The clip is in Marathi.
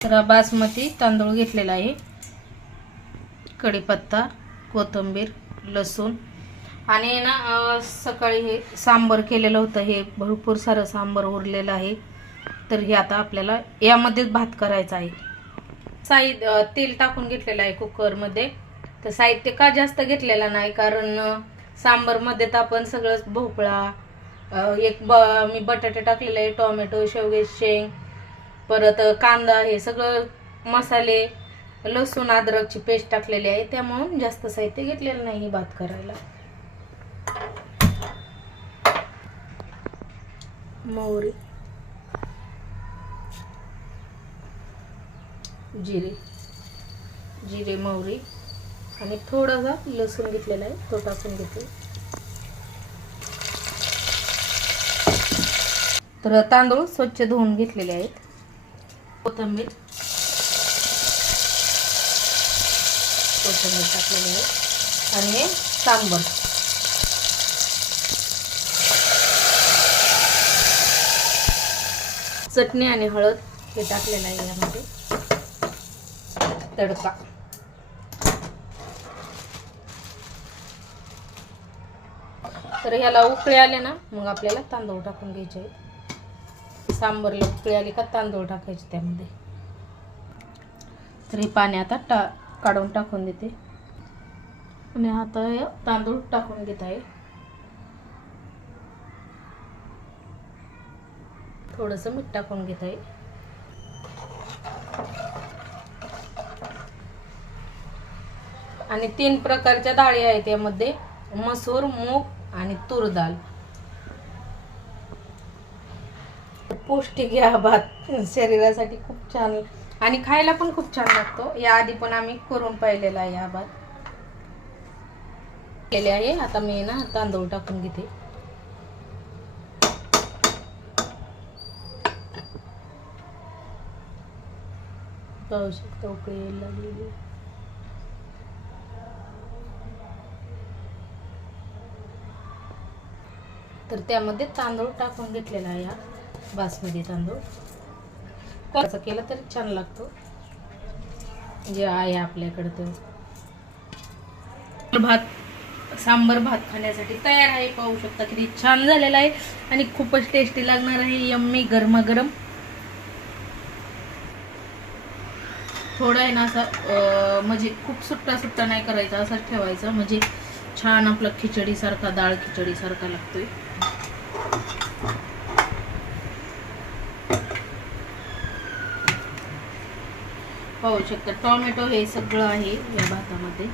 तर बासमती तांदूळ घेतलेला आहे. कढीपत्ता कोथिंबीर लसूण. आणि ना सकाळी हे सांबर केलेलं होतं. हे भरपूर सारं सांबर उरलेलं आहे. तर हे आता आपल्याला यामध्येच भात करायचा आहे. साई तेल टाकून घेतलेलं आहे कुकरमध्ये. तर साहित्य का जास्त घेतलेलं नाही? कारण सांबरमध्ये तर आपण सगळंच भोपळा एक ब मी बटाटे टाकलेले आहे टोमॅटो शेवगे शेंग परत कांदा हे सगळं मसाले लसूण अद्रकची पेस्ट टाकलेली आहे त्यामुळं जास्त साहित्य घेतलेलं नाही भात करायला. मोहरी जिरे जिरे मोहरी आणि थोडासा लसूण घेतलेला आहे तो टाकून घेते. तर तांदूळ स्वच्छ धुवून घेतलेले आहेत. कोथिंबीर. कोथिंबीर टाकलेली आहे. आणि हे सांबर. चटणी आणि हळद हे टाकलेलं आहे यामध्ये. तडका. तर ह्याला उकळे आले ना मग आपल्याला तांदूळ टाकून घ्यायचे आहेत. सांबरला उकळी आली का तांदूळ टाकायचे त्यामध्ये. तर हे पाणी आता टा काढून टाकून देते. आणि आता तांदूळ टाकून घेत आहे. थोडंसं मीठ टाकून घेत आहे. आणि तीन प्रकारच्या डाळी आहेत यामध्ये मसूर मूग आणि तूर डाळ पौष्टिक या भात शरीरासाठी खूप छान. आणि खायला पण खूप छान लागतो. या आधी पण आम्ही करून पाहिलेला आहे हा भात. केले आहे. आता मी ना तांदूळ टाकून घेते. पाहू शकता उकळी लागलेली. तर त्यामध्ये तांदूळ टाकून घेतलेला आहे हा. बासमती तांदूळ. कसं केलं तरी छान लागतो. जे आहे आपल्याकडे तो. भात सांबर भात खाण्यासाठी तयार आहे. पाहू शकता किती छान झालेला आहे. आणि खूपच टेस्टी लागणार आहे. यम्मी गरमागरम. थोडा आहे ना असा म्हणजे खूप सुट्टा सुट्टा नाही करायचा. असं ठेवायचा. म्हणजे छान आपला खिचडीसारखा डाळ खिचडीसारखा लागतोय. पाहू शकता. टोमॅटो हे सगळं आहे या भातामध्ये.